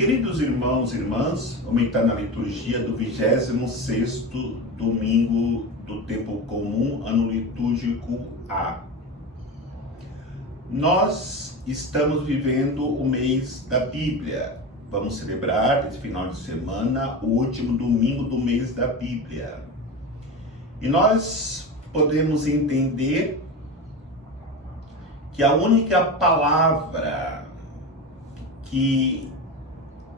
Queridos irmãos e irmãs, vamos entrar na liturgia do 26º domingo do tempo comum, ano litúrgico A. Nós estamos vivendo o mês da Bíblia. Vamos celebrar esse final de semana o último domingo do mês da Bíblia. E nós podemos entender que a única palavra que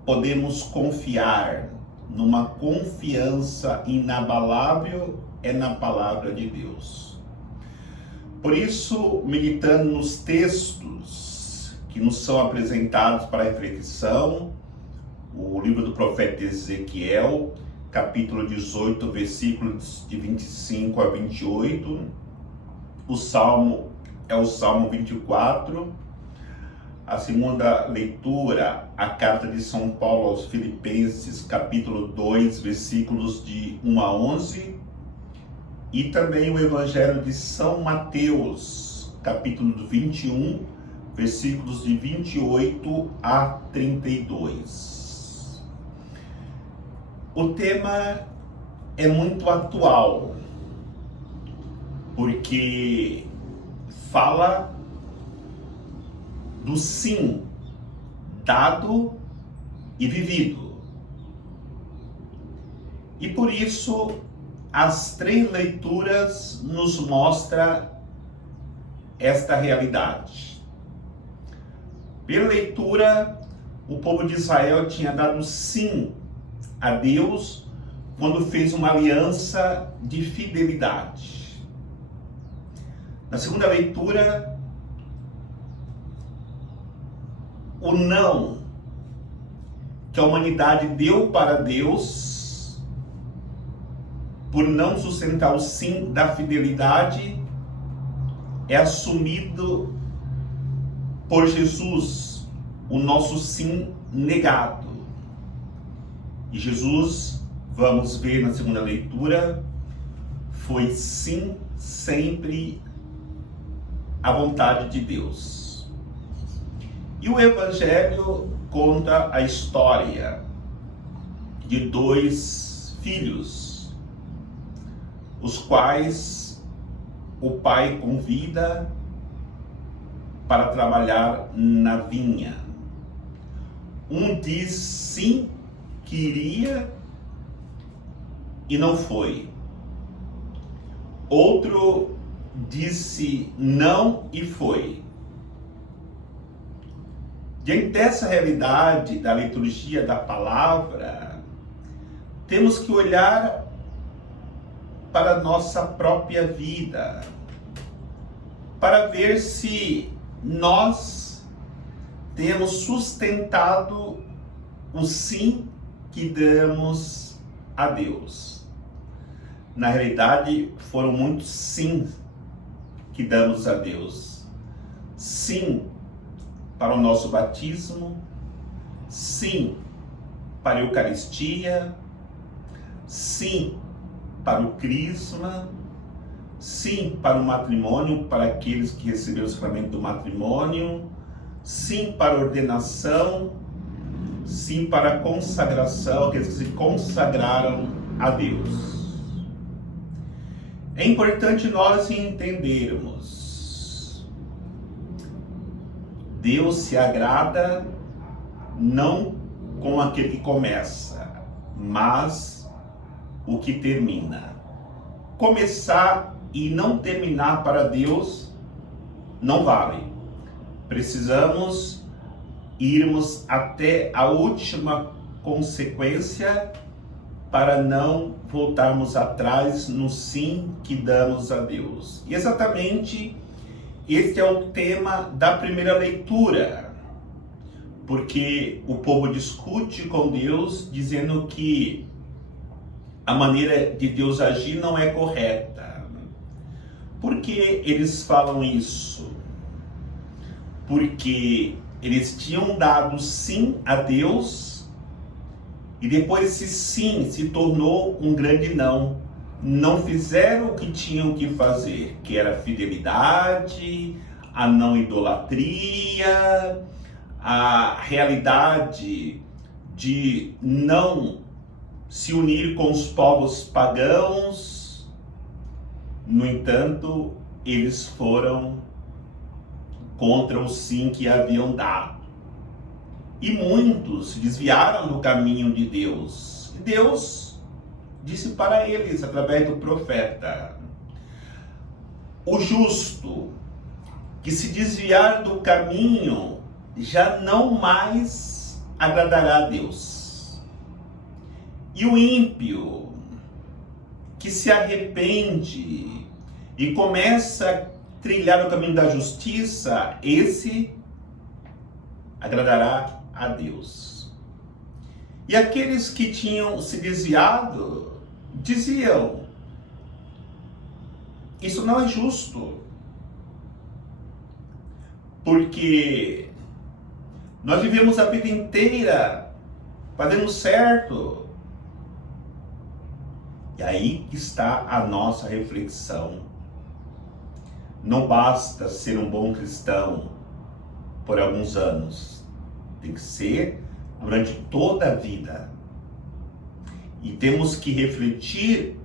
podemos confiar numa confiança inabalável é na palavra de Deus. Por isso, meditando nos textos que nos são apresentados para reflexão, o livro do profeta Ezequiel, capítulo 18, versículos de 25 a 28, o Salmo é o Salmo 24, a segunda leitura, a carta de São Paulo aos Filipenses, capítulo 2, versículos de 1 a 11, e também o Evangelho de São Mateus, capítulo 21, versículos de 28 a 32. O tema é muito atual, porque fala do sim dado e vivido. E por isso as três leituras nos mostram esta realidade. Pela leitura, o povo de Israel tinha dado sim a Deus quando fez uma aliança de fidelidade. Na segunda leitura, o não que a humanidade deu para Deus, por não sustentar o sim da fidelidade, é assumido por Jesus, o nosso sim negado. E Jesus, vamos ver na segunda leitura, foi sim sempre a vontade de Deus. E o Evangelho conta a história de dois filhos, os quais o pai convida para trabalhar na vinha. Um diz sim que iria e não foi. Outro disse não e foi. Diante dessa realidade da liturgia da palavra, temos que olhar para a nossa própria vida, para ver se nós temos sustentado o sim que damos a Deus. Na realidade, foram muitos sim que damos a Deus. Sim para o nosso batismo, sim para a Eucaristia, sim para o Crisma, sim para o matrimônio, para aqueles que receberam o sacramento do matrimônio, sim para a ordenação, sim para a consagração, aqueles que se consagraram a Deus. É importante nós entendermos: Deus se agrada não com aquele que começa, mas o que termina. Começar e não terminar para Deus não vale. Precisamos irmos até a última consequência para não voltarmos atrás no sim que damos a Deus. E exatamente este é o tema da primeira leitura, porque o povo discute com Deus dizendo que a maneira de Deus agir não é correta. Por que eles falam isso? Porque eles tinham dado sim a Deus e depois esse sim se tornou um grande não. Não fizeram o que tinham que fazer, que era a fidelidade, a não idolatria, a realidade de não se unir com os povos pagãos. No entanto, eles foram contra o sim que haviam dado. E muitos se desviaram do caminho de Deus. E Deus disse para eles, através do profeta: o justo que se desviar do caminho já não mais agradará a Deus. E o ímpio que se arrepende e começa a trilhar o caminho da justiça, esse agradará a Deus. E aqueles que tinham se desviado diziam: isso não é justo, porque nós vivemos a vida inteira fazendo certo. E aí está a nossa reflexão. Não basta ser um bom cristão por alguns anos. Tem que ser durante toda a vida. E temos que refletir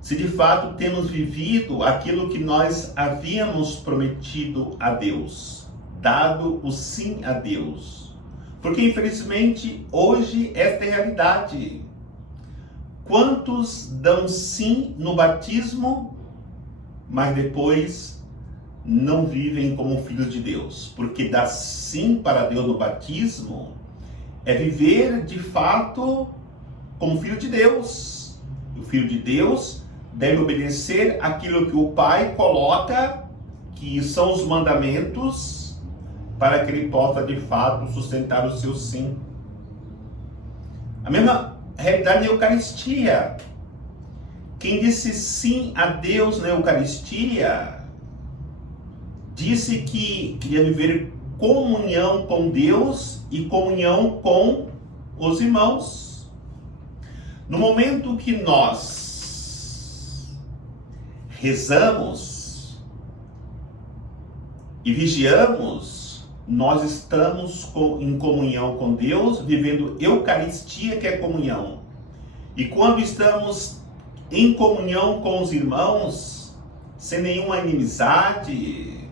se de fato temos vivido aquilo que nós havíamos prometido a Deus, dado o sim a Deus. Porque infelizmente hoje esta é a realidade. Quantos dão sim no batismo, mas depois não vivem como filhos de Deus? Porque dar sim para Deus no batismo é viver de fato como filho de Deus. O filho de Deus deve obedecer aquilo que o Pai coloca, que são os mandamentos, para que ele possa de fato sustentar o seu sim. A mesma realidade na Eucaristia. Quem disse sim a Deus na Eucaristia, disse que queria viver comunhão com Deus e comunhão com os irmãos. No momento que nós rezamos e vigiamos, nós estamos em comunhão com Deus, vivendo Eucaristia, que é comunhão. E quando estamos em comunhão com os irmãos, sem nenhuma inimizade,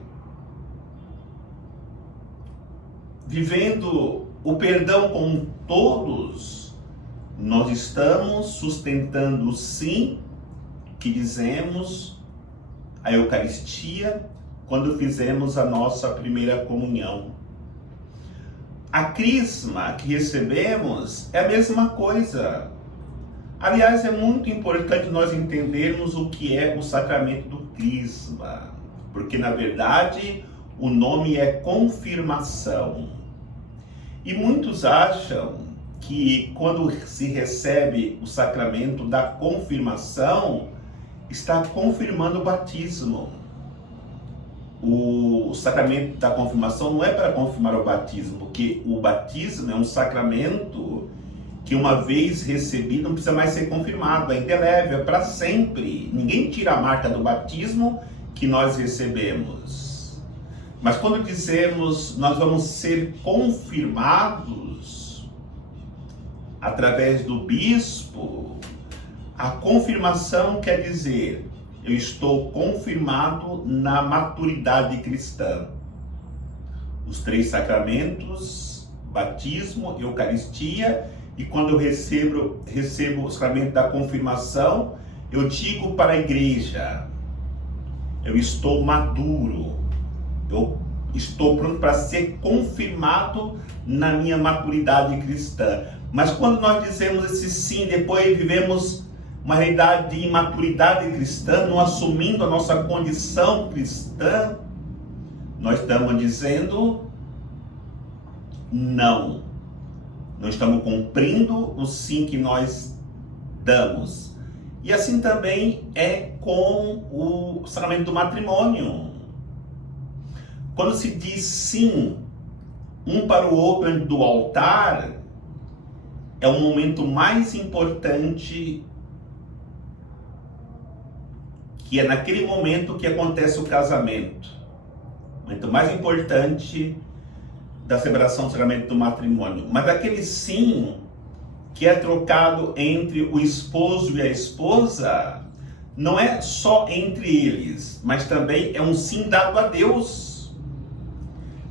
vivendo o perdão com todos, nós estamos sustentando o sim que dizemos a Eucaristia quando fizemos a nossa primeira comunhão. A crisma que recebemos é a mesma coisa. Aliás, é muito importante nós entendermos o que é o sacramento do crisma, porque na verdade o nome é confirmação. E muitos acham que quando se recebe o sacramento da confirmação, está confirmando o batismo. O sacramento da confirmação não é para confirmar o batismo, porque o batismo é um sacramento que uma vez recebido não precisa mais ser confirmado, é indelével, é para sempre. Ninguém tira a marca do batismo que nós recebemos. Mas quando dizemos nós vamos ser confirmados através do bispo, a confirmação quer dizer: eu estou confirmado na maturidade cristã. Os três sacramentos, batismo, Eucaristia, e quando eu recebo o sacramento da confirmação, eu digo para a igreja: eu estou maduro, eu estou pronto para ser confirmado na minha maturidade cristã. Mas quando nós dizemos esse sim, depois vivemos uma realidade de imaturidade cristã, não assumindo a nossa condição cristã, nós estamos dizendo não. Não estamos cumprindo o sim que nós damos. E assim também é com o sacramento do matrimônio. Quando se diz sim um para o outro do altar, é o momento mais importante, que é naquele momento que acontece o casamento. O momento mais importante da celebração do sacramento do matrimônio, mas aquele sim que é trocado entre o esposo e a esposa, não é só entre eles, mas também é um sim dado a Deus,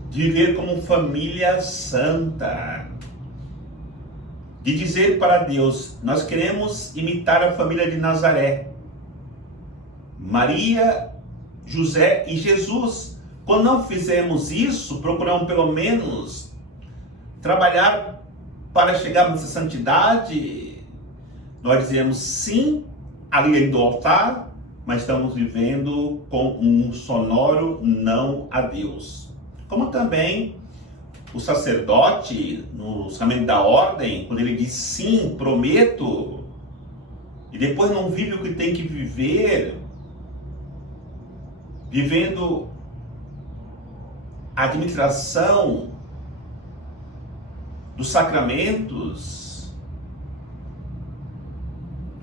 de viver como família santa, de dizer para Deus: nós queremos imitar a família de Nazaré, Maria, José e Jesus. Quando não fizemos isso, procuramos pelo menos trabalhar para chegarmos à santidade. Nós dizemos sim à lei do altar, mas estamos vivendo com um sonoro não a Deus. Como também o sacerdote, no sacramento da ordem, quando ele diz sim, prometo, e depois não vive o que tem que viver, vivendo a administração dos sacramentos,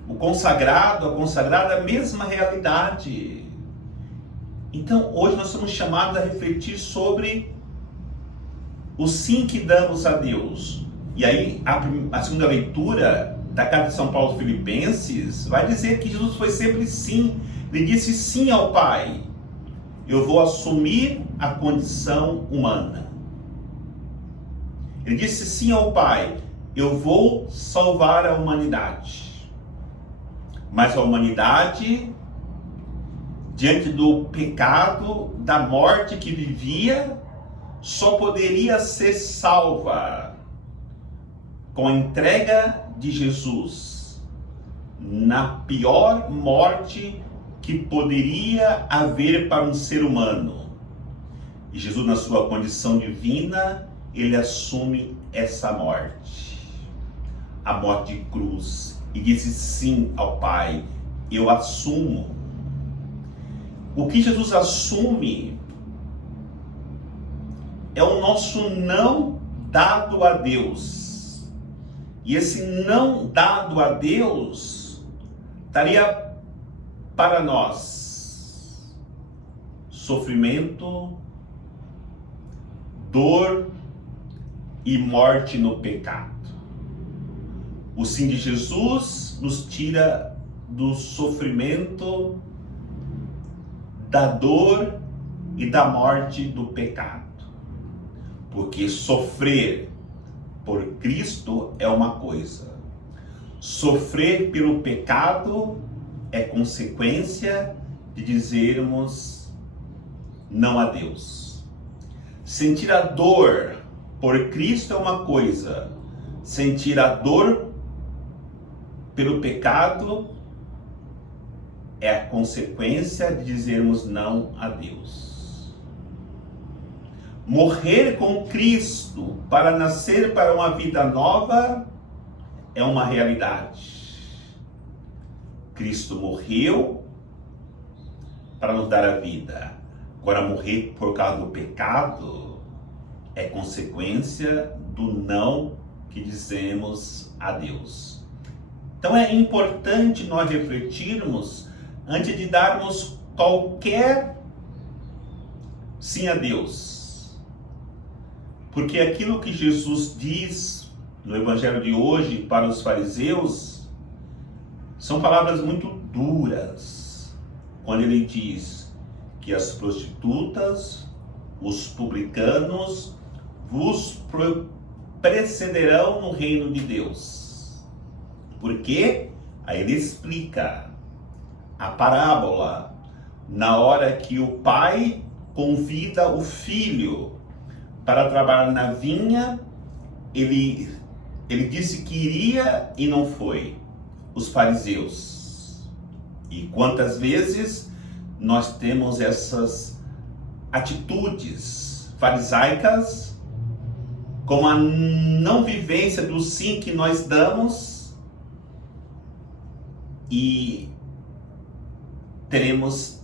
o consagrado, a consagrada, a mesma realidade. Então, hoje nós somos chamados a refletir sobre o sim que damos a Deus. E aí, a segunda leitura da Carta de São Paulo aos Filipenses vai dizer que Jesus foi sempre sim. Ele disse sim ao Pai: eu vou assumir a condição humana. Ele disse sim ao Pai: eu vou salvar a humanidade. Mas a humanidade, diante do pecado, da morte que vivia, só poderia ser salva com a entrega de Jesus na pior morte que poderia haver para um ser humano. E Jesus, na sua condição divina, ele assume essa morte, a morte de cruz, e disse sim ao Pai: eu assumo. O que Jesus assume é o nosso não dado a Deus. E esse não dado a Deus estaria para nós sofrimento, dor e morte no pecado. O sim de Jesus nos tira do sofrimento, da dor e da morte do pecado. Porque sofrer por Cristo é uma coisa, sofrer pelo pecado é consequência de dizermos não a Deus. Sentir a dor por Cristo é uma coisa, sentir a dor pelo pecado é a consequência de dizermos não a Deus. Morrer com Cristo para nascer para uma vida nova é uma realidade. Cristo morreu para nos dar a vida. Agora, morrer por causa do pecado é consequência do não que dizemos a Deus. Então é importante nós refletirmos antes de darmos qualquer sim a Deus. Porque aquilo que Jesus diz no Evangelho de hoje para os fariseus são palavras muito duras. Quando ele diz que as prostitutas, os publicanos vos precederão no reino de Deus. Por quê? Aí ele explica a parábola, na hora que o pai convida o filho para trabalhar na vinha, ele disse que iria e não foi. Os fariseus. E quantas vezes nós temos essas atitudes farisaicas, com a não vivência do sim que nós damos, e teremos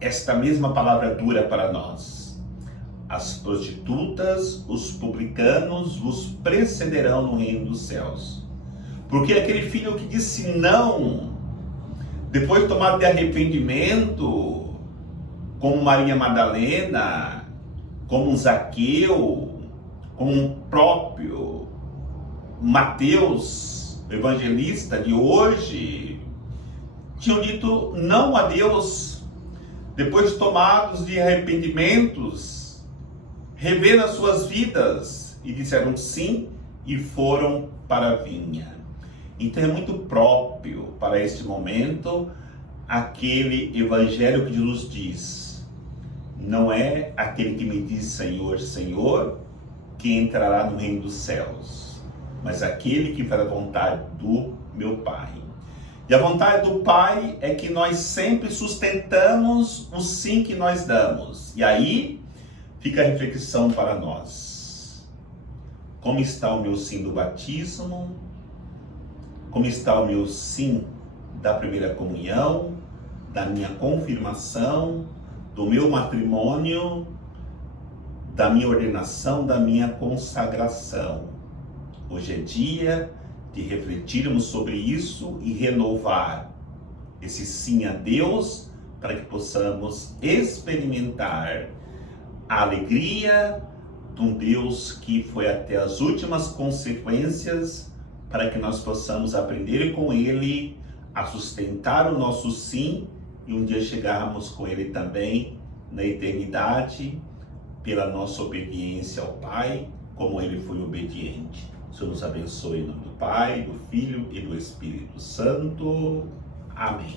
esta mesma palavra dura para nós. As prostitutas, os publicanos vos precederão no reino dos céus. Porque aquele filho que disse não, depois tomado de arrependimento, como Maria Madalena, como Zaqueu, com o próprio Mateus, evangelista de hoje, tinham dito não a Deus, depois tomados de arrependimentos, rever as suas vidas, e disseram sim e foram para a vinha. Então é muito próprio para este momento aquele evangelho que Jesus diz: não é aquele que me diz Senhor, Senhor, que entrará no reino dos céus, mas aquele que fará a vontade do meu Pai. E a vontade do Pai é que nós sempre sustentamos o sim que nós damos. E aí fica a reflexão para nós. Como está o meu sim do batismo? Como está o meu sim da primeira comunhão, da minha confirmação, do meu matrimônio, da minha ordenação, da minha consagração? Hoje é dia de refletirmos sobre isso e renovar esse sim a Deus, para que possamos experimentar a alegria de um Deus que foi até as últimas consequências, para que nós possamos aprender com Ele a sustentar o nosso sim e um dia chegarmos com Ele também na eternidade, pela nossa obediência ao Pai, como Ele foi obediente. O Senhor nos abençoe em nome do Pai, do Filho e do Espírito Santo. Amém.